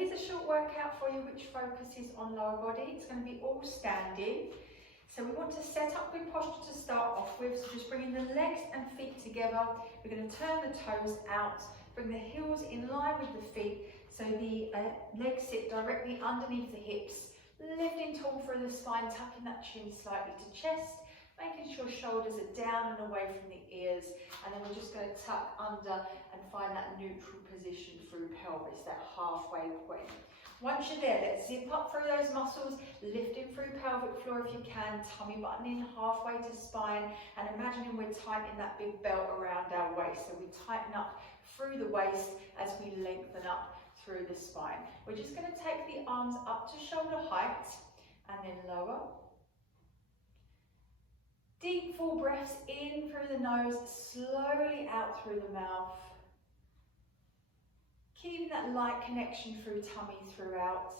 here's a short workout for you which focuses on lower body. It's going to be all standing. So we want to set up good posture to start off with. So just bringing the legs and feet together. We're going to turn the toes out, bring the heels in line with the feet so the legs sit directly underneath the hips. Lifting tall through the spine, tucking that chin slightly to chest, making sure shoulders are down and away from the ears, and then we're just going to tuck under and find that neutral position through pelvis, that halfway point. Once you're there, let's zip up through those muscles, lifting through pelvic floor if you can, tummy buttoning halfway to spine, and imagining we're tightening that big belt around our waist. So we tighten up through the waist as we lengthen up through the spine. We're just going to take the arms up to shoulder height and then lower. Deep full breaths in through the nose, slowly out through the mouth. Keeping that light connection through tummy throughout.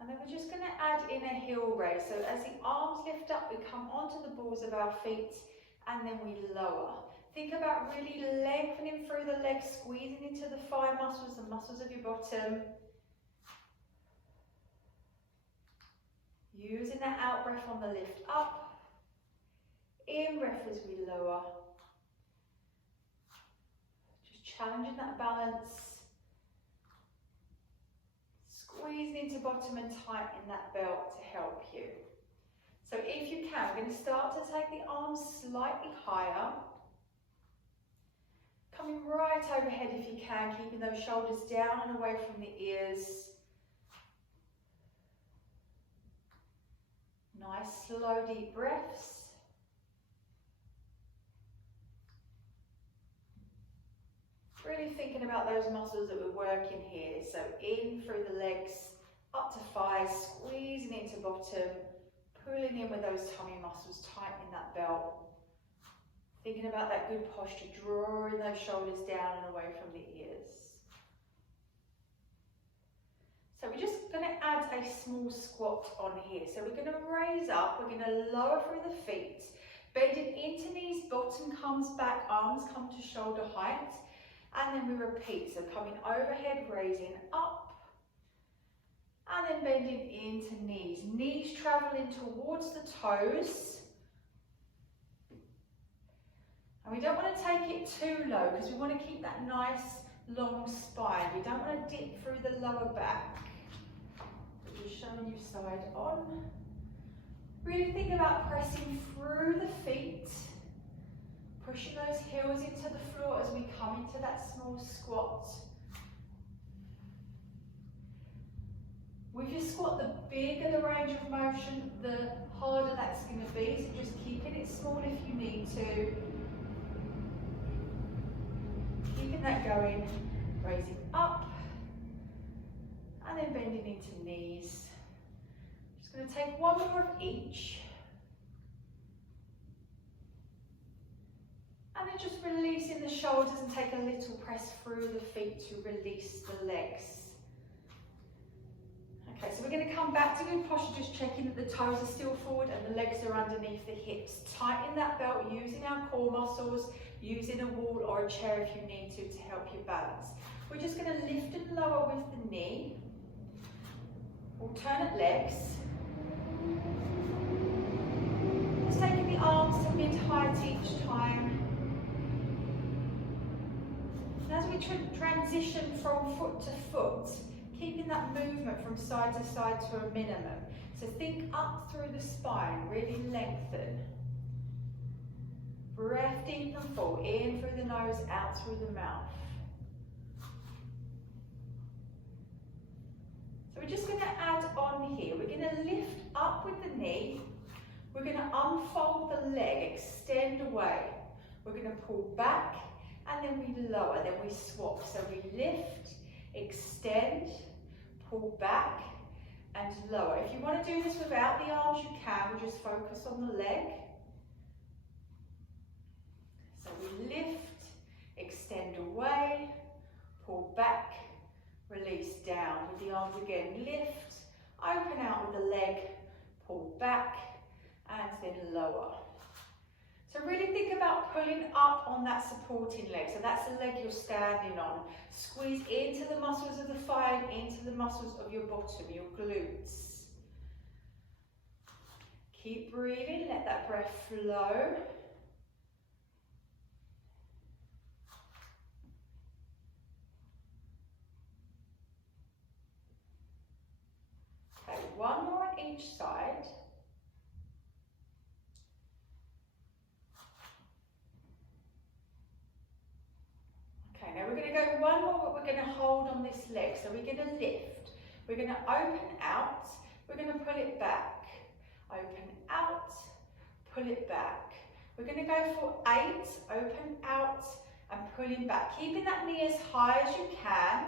And then we're just going to add in a heel raise. So as the arms lift up, we come onto the balls of our feet and then we lower. Think about really lengthening through the legs, squeezing into the thigh muscles, the muscles of your bottom. Using that out breath on the lift up. In breath as we lower. Just challenging that balance. Squeezing into bottom and tightening that belt to help you. So if you can, we're going to start to take the arms slightly higher. Coming right overhead if you can, keeping those shoulders down and away from the ears. Nice, slow, deep breaths. Really thinking about those muscles that we're working here. So in through the legs, up to thighs, squeezing into bottom, pulling in with those tummy muscles, tightening that belt. Thinking about that good posture, drawing those shoulders down and away from the ears. So we're just going to add a small squat on here. So we're going to raise up, we're going to lower through the feet, bending into knees, bottom comes back, arms come to shoulder height, and then we repeat. So coming overhead, raising up, and then bending into knees. Knees traveling towards the toes. And we don't want to take it too low because we want to keep that nice long spine. We don't want to dip through the lower back. So just showing you side on. Really think about pressing through the feet. Pushing those heels into the floor as we come into that small squat. With your squat, the bigger the range of motion, the harder that's going to be. So just keeping it small if you need to. Keeping that going, raising up, and then bending into knees. Just going to take one more of each. And then just releasing the shoulders and take a little press through the feet to release the legs. Okay, so we're going to come back to good posture, just checking that the toes are still forward and the legs are underneath the hips. Tighten that belt using our core muscles, using a wall or a chair if you need to help you balance. We're just going to lift and lower with the knee. Alternate legs. Just taking the arms to mid-height each time. And as we transition from foot to foot, keeping that movement from side to side to a minimum. So think up through the spine, really lengthen. Breath deep and full, in through the nose, out through the mouth. So we're just going to add on here. We're going to lift up with the knee. We're going to unfold the leg, extend away. We're going to pull back and then we lower, then we swap. So we lift, extend, pull back and lower. If you want to do this without the arms, you can. We'll just focus on the leg. So we lift, extend away, pull back, release down. With the arms again, lift, open out with the leg, pull back and then lower. So So really think about pulling up on that supporting leg. So that's the leg you're standing on. Squeeze into the muscles of the thigh and into the muscles of your bottom, your glutes. Keep breathing, let that breath flow. Okay, one more on each side. Okay, now we're going to go one more, but we're going to hold on this leg. So we're going to lift. We're going to open out. We're going to pull it back. Open out. Pull it back. We're going to go for 8. Open out and pulling back. Keeping that knee as high as you can.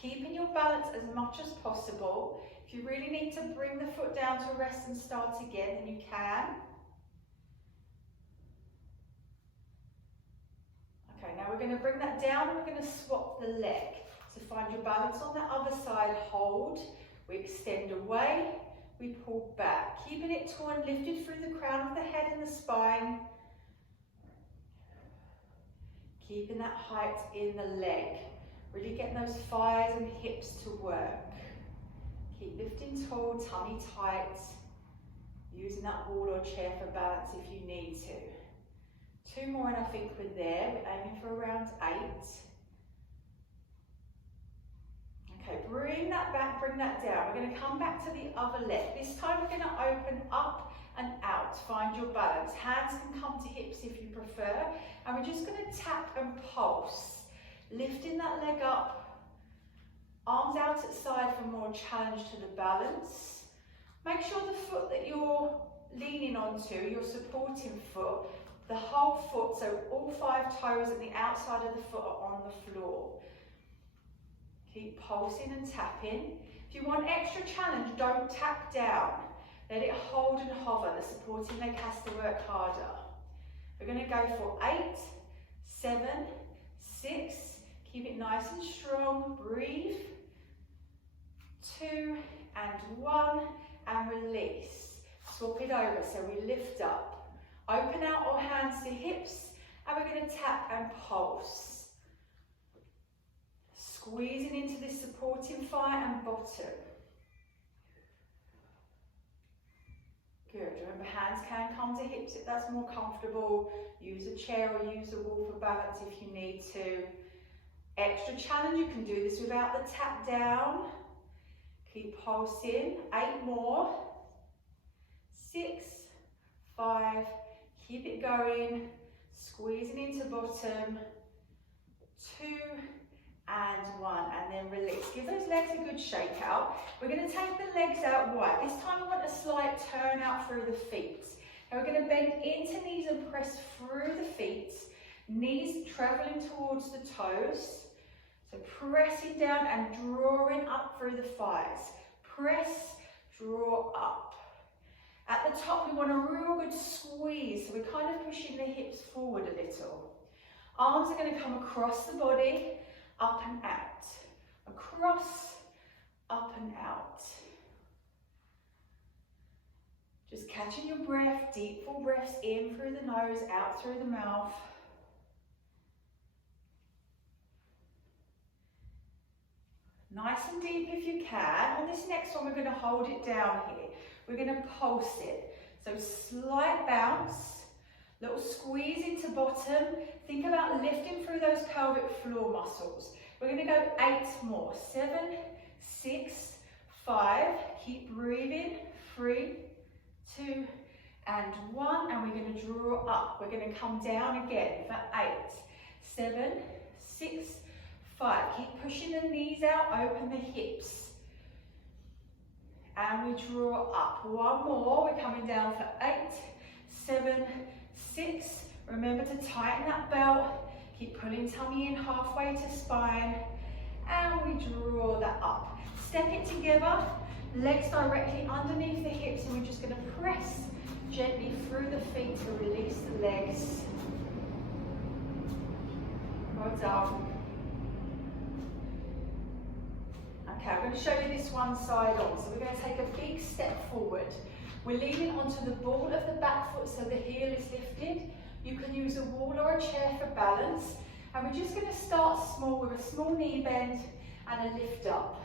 Keeping your balance as much as possible. If you really need to bring the foot down to rest and start again, then you can. Okay, now we're going to bring that down and we're going to swap the leg. So find your balance on the other side, hold. We extend away, we pull back. Keeping it torn, lifted through the crown of the head and the spine. Keeping that height in the leg. Really getting those thighs and hips to work. Keep lifting tall, tummy tight. Using that wall or chair for balance if you need to. 2 more and I think we're there. We're aiming for around 8. Okay, bring that back, bring that down. We're going to come back to the other leg. This time we're going to open up and out. Find your balance. Hands can come to hips if you prefer. And we're just going to tap and pulse. Lifting that leg up. Arms out at side for more challenge to the balance. Make sure the foot that you're leaning onto, your supporting foot, the whole foot, so all 5 toes and the outside of the foot are on the floor. Keep pulsing and tapping. If you want extra challenge, don't tap down. Let it hold and hover. The supporting leg has to work harder. We're going to go for 8, 7, 6. Keep it nice and strong. Breathe. 2 and 1 and release. Swap it over. So we lift up. Open out our hands to hips and we're going to tap and pulse. Squeezing into this supporting thigh and bottom. Good. Remember, hands can come to hips if that's more comfortable. Use a chair or use a wall for balance if you need to. Extra challenge, you can do this without the tap down. Keep pulsing. 8 more. 6, 5. Keep it going. Squeezing into bottom. 2 and 1, and then release. Give those legs a good shake out. We're going to take the legs out wide. This time we want a slight turn out through the feet. Now we're going to bend into knees and press through the feet. Knees traveling towards the toes. So pressing down and drawing up through the thighs. Press, draw up. At the top we want a real good squeeze. So we're kind of pushing the hips forward a little. Arms are going to come across the body. Up and out, across, up and out. Just catching your breath, deep full breaths in through the nose, out through the mouth. Nice and deep if you can. On this next one, we're going to hold it down here. We're going to pulse it. So slight bounce. Little squeeze into bottom. Think about lifting through those pelvic floor muscles. We're going to go 8 more. 7, 6, 5. Keep breathing. 3, 2, and 1. And we're going to draw up. We're going to come down again for 8, 7, 6, 5. Keep pushing the knees out. Open the hips. And we draw up. 1 more. We're coming down for 8, 7, 6. Remember to tighten that belt. Keep pulling tummy in halfway to spine. And we draw that up. Step it together. Legs directly underneath the hips. And we're just going to press gently through the feet to release the legs. Well done. Okay, I'm going to show you this one side on. So we're going to take a big step forward. We're leaning onto the ball of the back foot so the heel is lifted. You can use a wall or a chair for balance. And we're just going to start small with a small knee bend and a lift up.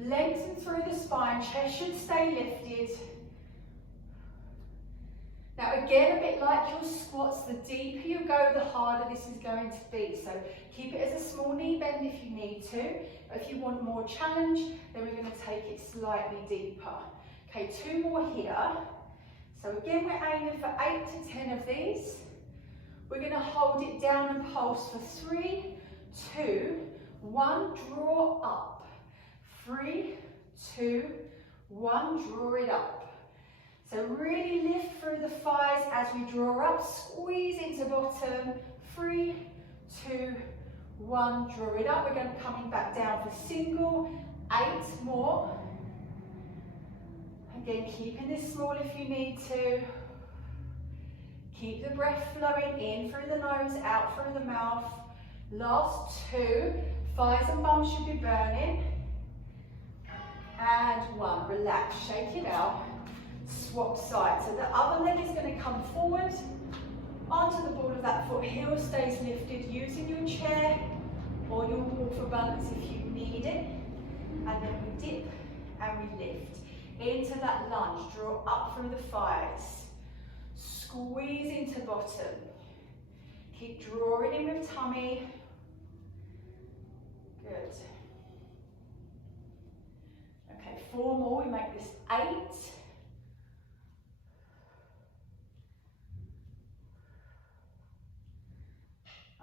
Lengthen through the spine, chest should stay lifted. Now again, a bit like your squats, the deeper you go, the harder this is going to be. So keep it as a small knee bend if you need to. If you want more challenge, then we're going to take it slightly deeper. Okay, 2 more here. So again, we're aiming for 8 to 10 of these. We're going to hold it down and pulse for 3, 2, 1, draw up. 3, 2, 1, draw it up. So really lift through the thighs as we draw up, squeeze into bottom. 3, 2, 1, draw it up. We're going to coming back down for single, 8 more. Again, keeping this small if you need to. Keep the breath flowing in through the nose, out through the mouth. Last 2, thighs and bums should be burning. And 1, relax, shake it out. Swap sides. So the other leg is going to come forward onto the ball of that foot. Heel stays lifted, using your chair or your wall for balance if you need it. And then we dip and we lift. Into that lunge, draw up through the thighs. Squeeze into bottom. Keep drawing in with tummy. Good. Okay, 4 more. We make this 8.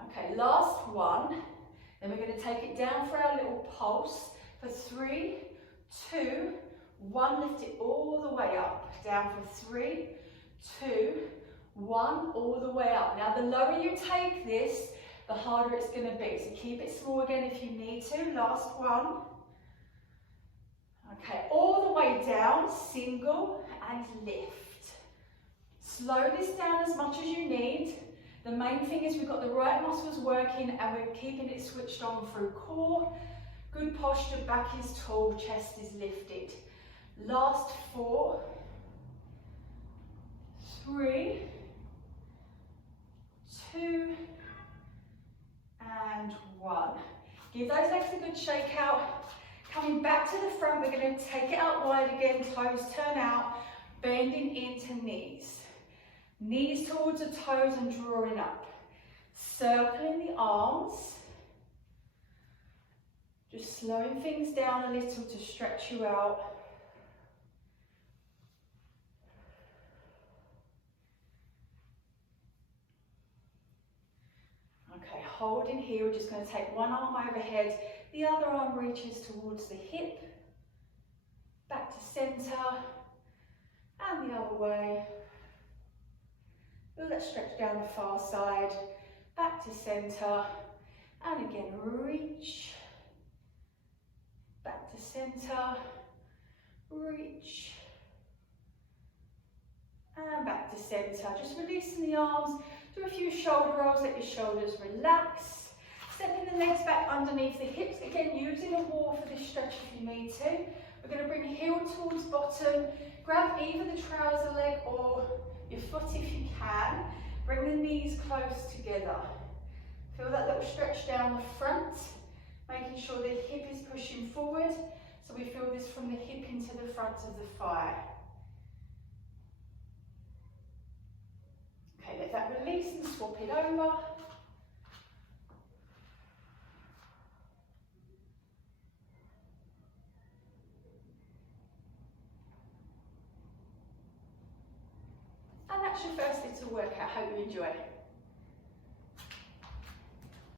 Okay, last one. Then we're going to take it down for our little pulse for 3, 2, 1. Lift it all the way up. Down for 3, 2, 1, all the way up. Now the lower you take this, the harder it's going to be. So keep it small again if you need to. Last one. Okay, all the way down, single and lift. Slow this down as much as you need. The main thing is we've got the right muscles working and we're keeping it switched on through core. Good posture, back is tall, chest is lifted. Last 4, 3, 2, and 1. Give those legs a good shake out. Coming back to the front, we're going to take it out wide again, toes turn out, bending into knees. Knees towards the toes and drawing up. Circling the arms. Just slowing things down a little to stretch you out. Okay, holding here, we're just going to take one arm overhead, the other arm reaches towards the hip, back to centre, and the other way. Feel that stretch down the far side, back to centre, and again reach, back to centre, reach, and back to centre. Just releasing the arms, do a few shoulder rolls, let your shoulders relax. Stepping the legs back underneath the hips, again using a wall for this stretch if you need to. We're going to bring the heel towards bottom, grab either the trouser leg or your foot if you can. Bring the knees close together. Feel that little stretch down the front, making sure the hip is pushing forward. So we feel this from the hip into the front of the thigh. Okay, let that release and swap it over. And that's your first little workout. Hope you enjoy it.